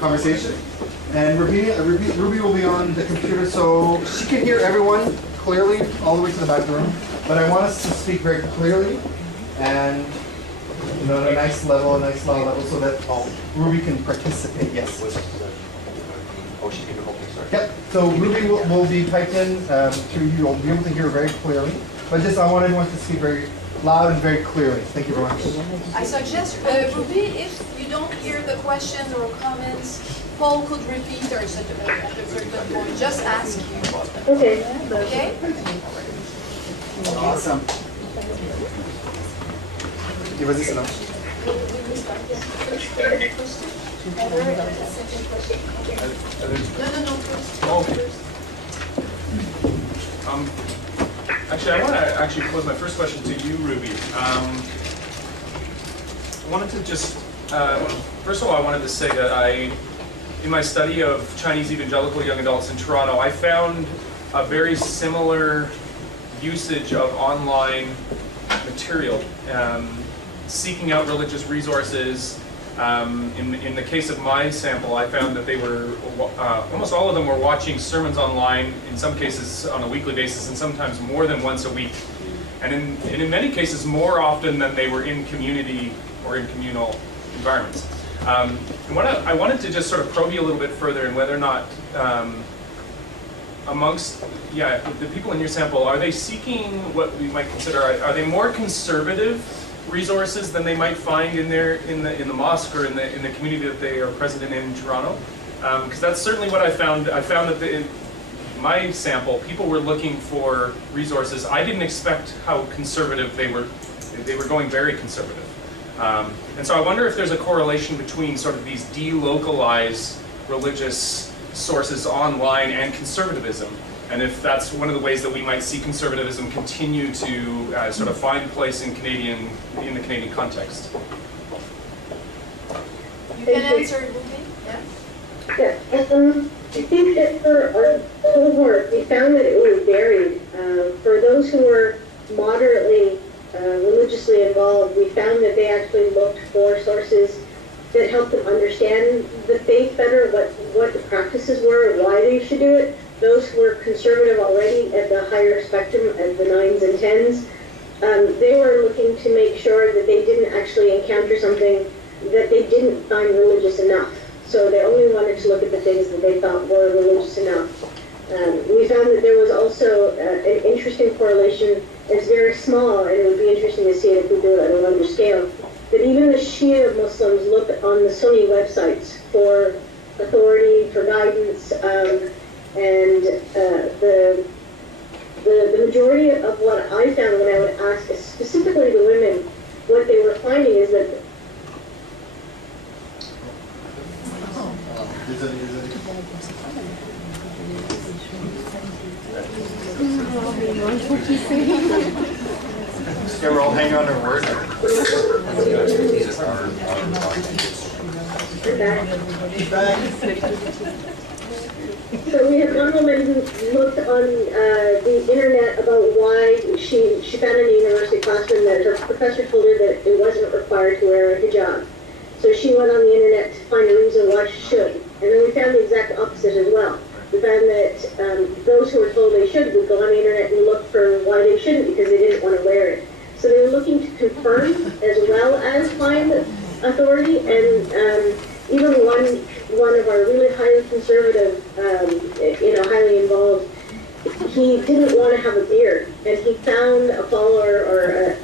conversation. And Ruby will be on the computer, so she can hear everyone clearly all the way to the back of the room. But I want us to speak very clearly and at a nice level, a nice loud level, so that Ruby can participate. Yes. Oh, she's giving opening, sorry. Yep. So Ruby will be typed in to you. You'll be able to hear very clearly. But just I want everyone to speak very loud and very clearly. Thank you very much. I suggest, Ruby, if you don't hear the questions or comments, Paul could repeat or at a certain point. Just ask you. Okay. Okay? Awesome. Et vas-y, c'est là. No, first. Oh, okay. Actually, I want to actually pose my first question to you, Ruby. I wanted to just, first of all, I wanted to say that in my study of Chinese evangelical young adults in Toronto, I found a very similar usage of online material, seeking out religious resources. In the case of my sample, I found that they were, almost all of them were watching sermons online, in some cases on a weekly basis, and sometimes more than once a week. And in many cases, more often than they were in community or in communal environments. And I wanted to just sort of probe you a little bit further in whether or not, amongst the people in your sample, are they seeking what we might consider, are they more conservative resources than they might find in the mosque or in the community that they are present in Toronto? Because that's certainly what I found. I found that in my sample, people were looking for resources. I didn't expect how conservative they were. They were going very conservative. And so I wonder if there's a correlation between sort of these delocalized religious sources online and conservatism, and if that's one of the ways that we might see conservatism continue to sort of find place in the Canadian context. You can answer, Ruby. Yeah. Yeah. I think that for our cohort, we found that it was varied. For those who were moderately religiously involved, we found that they actually looked for sources that helped them understand the faith better, what the practices were, why they should do it. Those who were conservative already at the higher spectrum, at the 9s and 10s, they were looking to make sure that they didn't actually encounter something that they didn't find religious enough. So they only wanted to look at the things that they thought were religious enough. We found that there was also an interesting correlation. It's very small, and it would be interesting to see it if we do it at a larger scale, that even the Shia Muslims look on the Sunni websites for authority, for guidance, and the majority of what I found when I would ask specifically the women, what they were finding is that Yeah, we're all hanging on our words. So we had one woman who looked on the internet about why she found in a university classroom that her professor told her that it wasn't required to wear a hijab. So she went on the internet to find a reason why she should. And then we found the exact opposite as well. We found that those who were told they should would go on the internet and look for why they shouldn't because they didn't want to wear it. So they were looking to confirm as well as find authority, and even one of our really highly conservative, highly involved, he didn't want to have a beard, and he found a follower or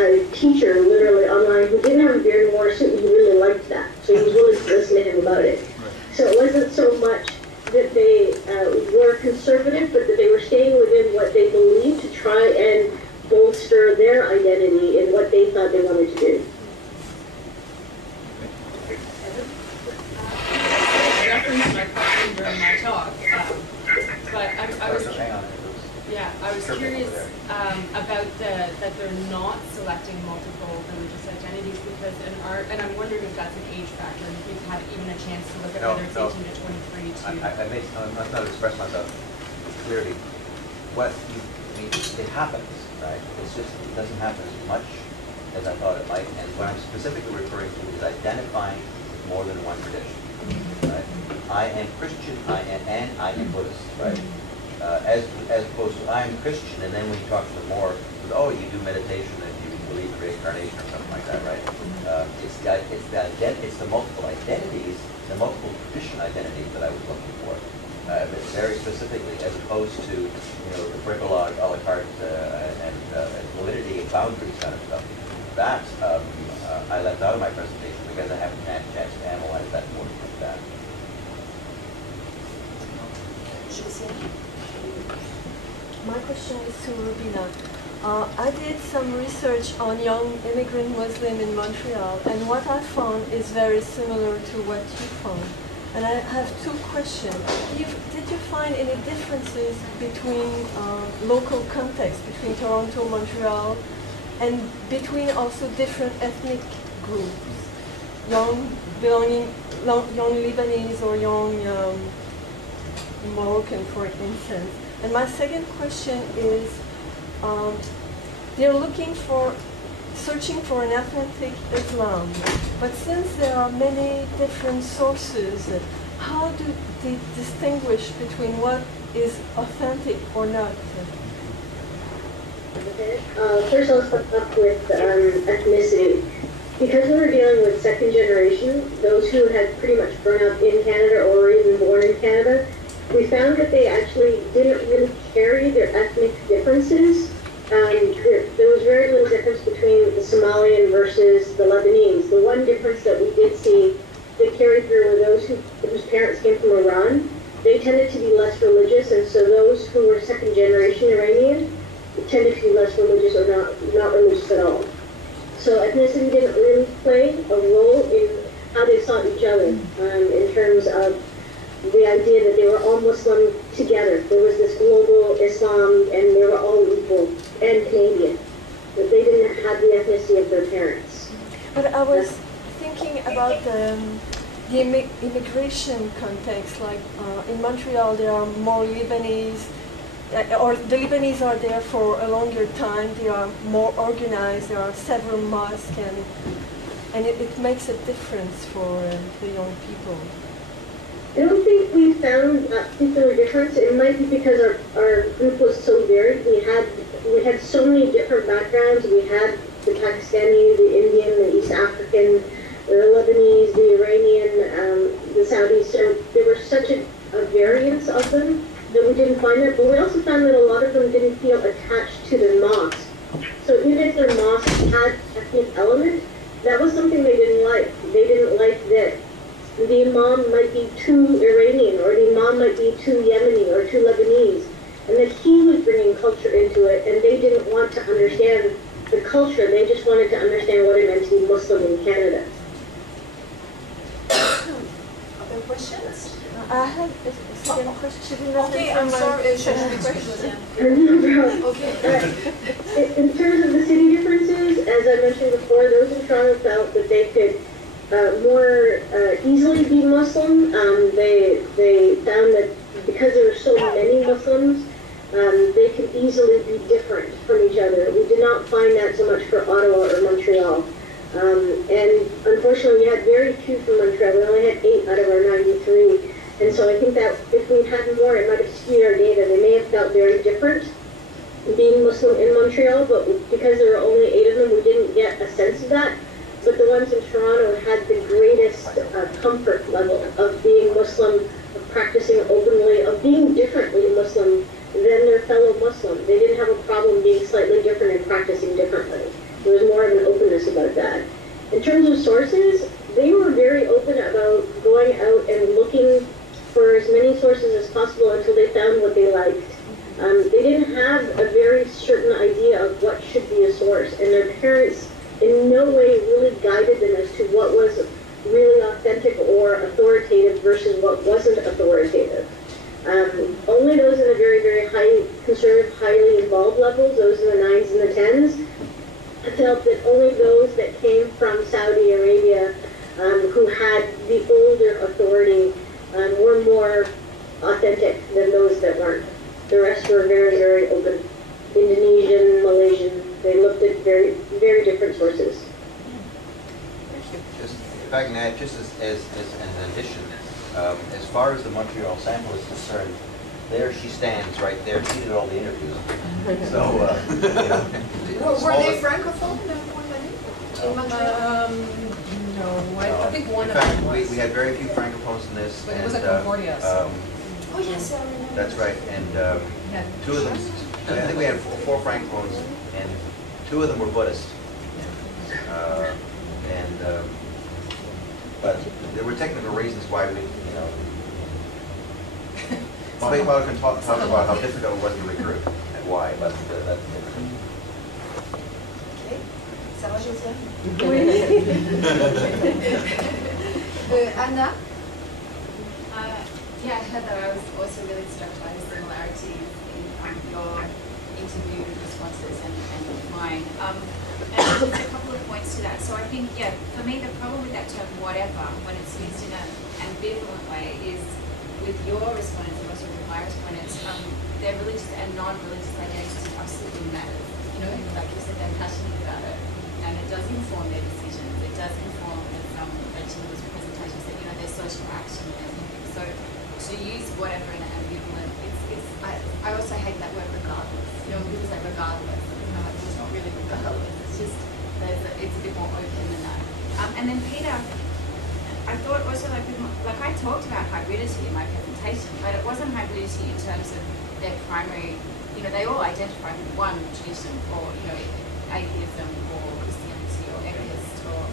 a teacher literally online who didn't have a beard and wore a suit, and he really liked that. So he was willing to listen to him about it. So it wasn't so much that they were conservative, but that they were staying within what they believed to try and bolster their identity in what they thought they wanted to do. I referenced my question during my talk, but I was curious about that they're not selecting multiple religious identities because and I'm wondering if that's an age factor, and if you've had even a chance to look at whether it's 18 to 23 to... I must not express myself clearly. It happens, right? It's just, it doesn't happen as much as I thought it might. And what I'm specifically referring to is identifying more than one tradition, right? I am Christian, and I am Buddhist, right? As opposed to I am Christian, and then when you talk to them more, oh, you do meditation and you believe in reincarnation or something like that, right? It's the multiple identities, the multiple tradition identities that I was looking for, very specifically, as opposed to the bricolage, a la carte, and validity and boundaries kind of stuff. That I left out of my presentation because I haven't had a chance to analyze that more like that. My question is to Rubina. I did some research on young immigrant Muslim in Montreal, and what I found is very similar to what you found. And I have two questions. Did you find any differences between local context, between Toronto, Montreal, and between also different ethnic groups? Young Lebanese or young Moroccan, for instance. And my second question is, they're searching for an authentic Islam. But since there are many different sources, how do they distinguish between what is authentic or not? First I'll start off with ethnicity. Because we were dealing with second generation, those who had pretty much grown up in Canada or were even born in Canada, we found that they actually didn't really carry their ethnic differences. There was very little difference between the Somalian versus the Lebanese. The one difference that we did see that carried through were those whose parents came from Iran. They tended to be less religious, and so those who were second generation Iranian tended to be less religious or not religious at all. So ethnicity didn't really play a role in how they saw each other in terms of the idea that they were all Muslim together. There was this global Islam and they were all equal and Canadian. But they didn't have the ethnicity of their parents. But I was thinking about the immigration context. Like in Montreal, there are more Lebanese, or the Lebanese are there for a longer time. They are more organized. There are several mosques, and it makes a difference for the young people. I don't think we found that particular difference. It might be because our group was so varied. We had so many different backgrounds. We had the Pakistani, the Indian, the East African, the Lebanese, the Iranian, the Saudis. So there was such a variance of them that we didn't find that. But we also found that a lot of them didn't feel attached to their mosque. So even if their mosque had ethnic element, that was something they didn't like. They didn't like that the imam might be too Iranian, or the imam might be too Yemeni or too Lebanese, and that he was bringing culture into it, and they didn't want to understand the culture. They just wanted to understand what it meant to be Muslim in Canada. Other questions? I have a second question. Okay, I'm sorry. Okay. In terms of the city differences, as I mentioned before, those in Toronto felt that they could more easily be Muslim. They found that because there were so many Muslims, they could easily be different from each other. We did not find that so much for Ottawa or Montreal. And unfortunately, we had very few from Montreal. We only had 8 out of our 93. And so I think that if we had more, it might have skewed our data. They may have felt very different being Muslim in Montreal, but because there were only 8 of them, we didn't get a sense of that. But the ones in Toronto had the greatest comfort level of being Muslim, of practicing openly, of being differently Muslim than their fellow Muslim. They didn't have a problem being slightly different and practicing differently. There was more of an openness about that. In terms of sources, they were very open about going out and looking for as many sources as possible until they found what they liked. They didn't have a very certain idea of what should be a source, and their parents in no way really guided them as to what was really authentic or authoritative versus what wasn't authoritative. Only those in the very, very high conservative, highly involved levels, those in the 9s and the 10s, felt that only those that came from Saudi Arabia who had the older authority were more authentic than those that weren't. The rest were very, very open. Indonesian, Malaysian, they looked at very, very different sources. Just, if I can add, just as an addition, As far as the Montreal sample is concerned, there she stands right there. She did all the interviews. So, Were they francophone in Montreal? No, I think one In of fact, them was. we had very few francophones in this. But it was and, at Concordia, so. Oh, yes, I remember. That's right, and Yeah. two of them, I think we had four francophones, and two of them were Buddhist. But there were technical reasons why we, well, maybe I can talk about how difficult it was to recruit and why, but that's different. Okay. Ça va, Josiane? Oui. Anna? Yeah, Heather, I was also really struck by the similarities in your interview responses and mine. And just a couple of points to that. So I think, yeah, for me, the problem with that term whatever, when it's used in an ambivalent way, is with your respondents and also with my respondents, their religious and non-religious identity absolutely matters. Like you said, they're passionate about it. And it does inform their decisions. It does inform, as mentioned in this presentation, said, their social action and everything. So to use whatever in an ambivalent, I also hate that word regardless. People say regardless. It's not really regardless. It's just, it's a bit more open than that. And then Peter, I thought also like I talked about hybridity in my presentation, but it wasn't hybridity in terms of their primary, they all identify with one tradition or, atheism or Christianity or atheist or,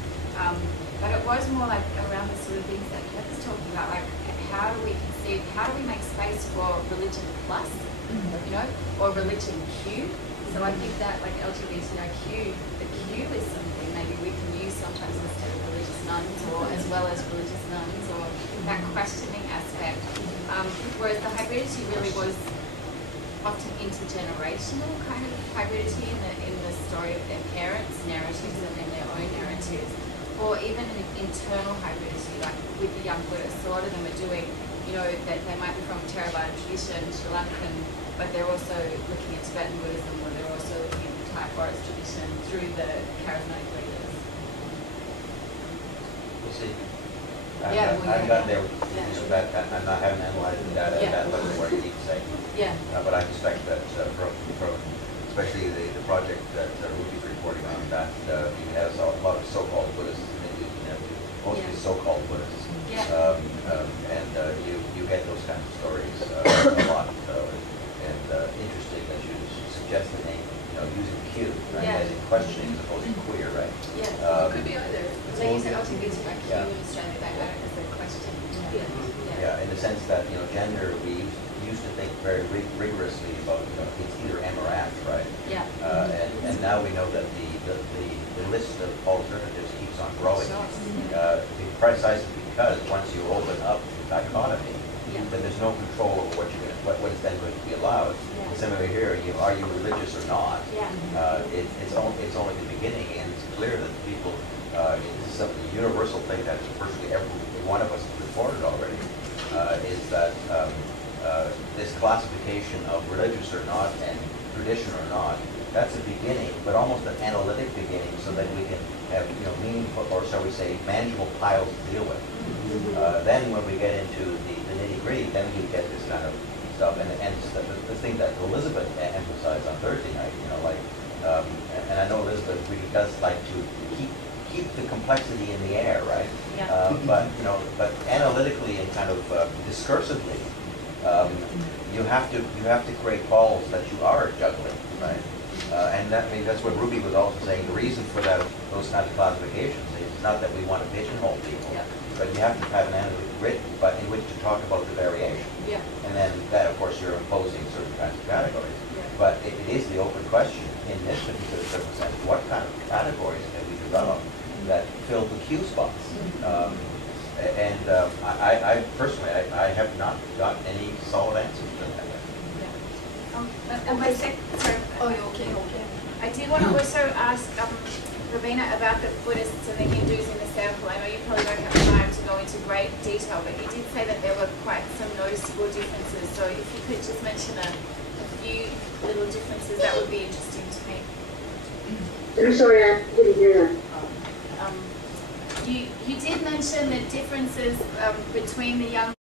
but it was more like around the sort of things that Heather's talking about, like how do we make space for religion plus, or religion Q. So I think that like LGBTIQ, the Q is something maybe we can use sometimes instead of religious nuns or as well as religious nuns or that questioning aspect. Whereas the hybridity really was often intergenerational kind of hybridity in the story of their parents' narratives and then their own narratives. Or even an internal hybridity, like with the young Buddhists. A lot of them are doing, that they might be from Theravada tradition, Sri Lankan, but they're also looking at Tibetan Buddhism, or they're also looking at the Thai forest tradition through the charismatic leaders. We'll see. Yeah, I'm not there, Yeah. I haven't analyzed the data at that level where you need to say. Yeah. But I suspect that from especially the project that Ruby's reporting on, that he has a lot of so-called Buddhists, mostly so-called Buddhists. Yeah. And you get those kinds of stories a lot. And interesting that you suggest the name, using Q, right, Yeah. as in questioning as opposed to queer, right? Yeah. Could be either. They use LGBTIQ Yeah. in Australia, they add it as a question. Yeah, in the sense that, gender, we used to think very rigorously about, it's either M or F, right? Yeah. And now we know that the list of alternatives keeps on growing. Precisely because once you open up dichotomy, then there's no control over what is then going to be allowed. Yeah. Similarly here, are you religious or not? Yeah. It's only the beginning, and it's clear that people, this is a universal thing that virtually every one of us has reported already, is that this classification of religious or not and tradition or not, that's a beginning, but almost an analytic beginning, so that we can have meaningful, or shall we say, manageable piles to deal with. Then when we get into the nitty-gritty, then we get this kind of stuff, and the thing that Elizabeth emphasized on Thursday night, and I know Elizabeth really does like to keep the complexity in the air, right? Yeah. But analytically and kind of discursively, you have to create balls that you are juggling, right? And that's what Ruby was also saying. The reason for those kind of classifications is not that we want to pigeonhole people, but you have to have an analytic grid, but in which to talk about the variation. Yeah. And then that, of course, you're imposing certain kinds of categories. Yeah. But it is the open question in this particular circumstance: what kind of categories can we develop that fill the Q spots? I personally, I have not got any solid answers to that. And my sorry. Oh, okay. I did want to also ask Ravina about the Buddhists and the Hindus in the sample. I know you probably don't have time to go into great detail, but you did say that there were quite some noticeable differences. So if you could just mention a few little differences, that would be interesting to me. I'm sorry, I didn't hear that. you did mention the differences between the young